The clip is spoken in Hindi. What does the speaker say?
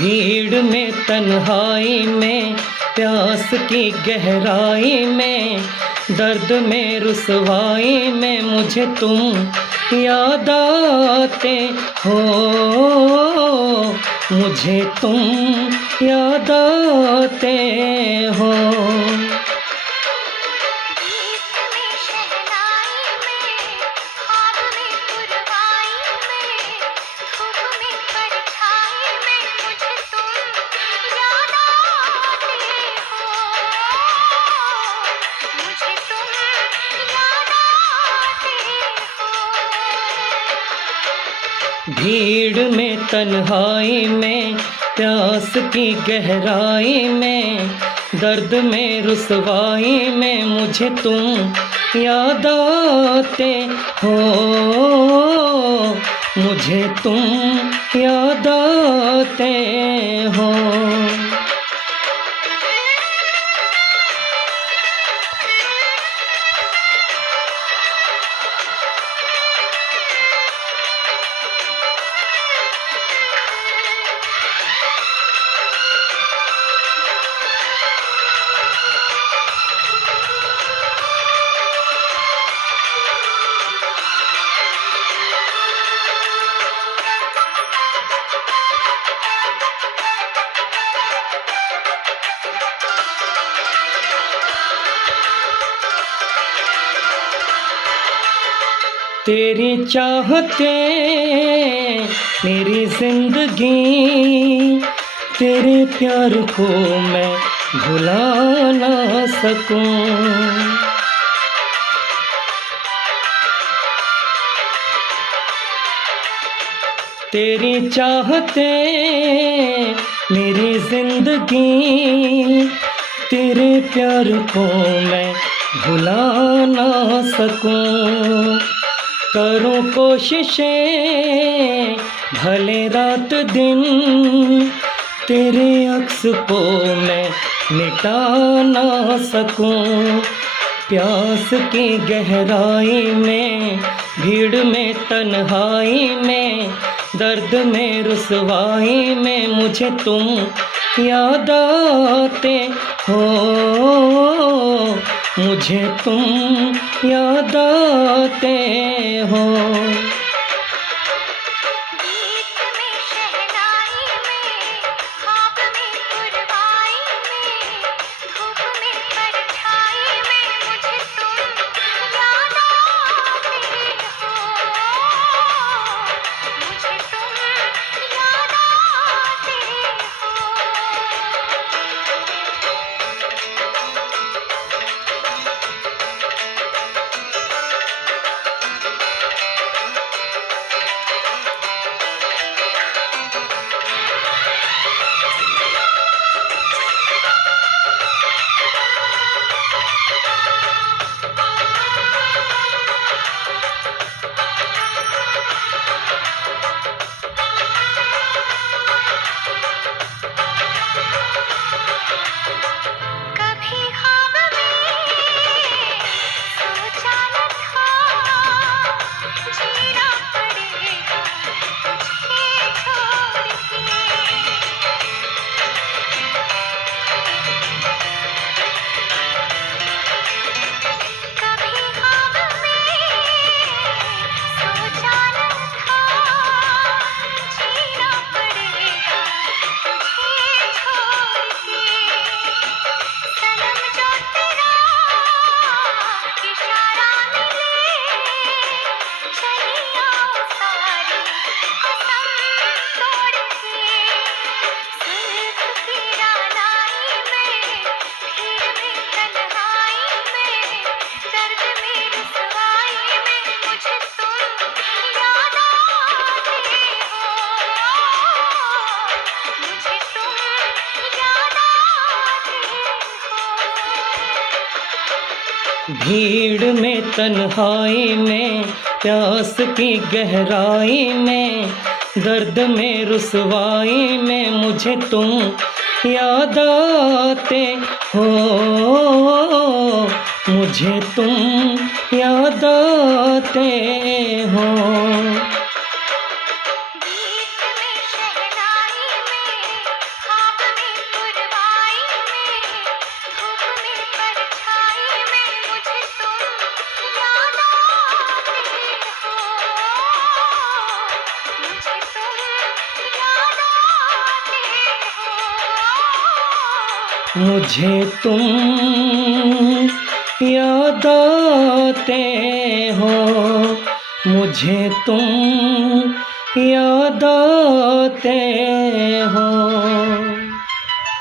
भीड़ में तन्हाई में, प्यास की गहराई में, दर्द में रुसवाई में मुझे तुम याद आते हो, मुझे तुम याद आते हो। भीड़ में तन्हाई में, प्यास की गहराई में, दर्द में रुसवाई में मुझे तुम याद आते हो, मुझे तुम याद आते हो। तेरी चाहते मेरी जिंदगी, तेरे प्यार को मैं भुला ना सकूं। तेरी चाहते मेरी जिंदगी, तेरे प्यार को मैं भुला ना सकूं। करूं कोशिशें भले रात दिन, तेरे अक्स को मैं मिटा ना सकूं। प्यास की गहराई में, भीड़ में तन्हाई में, दर्द में रुसवाई में मुझे तुम याद आते हो, मुझे तुम याद आते हो। भीड़ में तन्हाई में, प्यास की गहराई में, दर्द में रुसवाई में मुझे तुम याद आते हो, मुझे तुम याद आते हो। मुझे तुम याद आते हो, मुझे तुम याद आते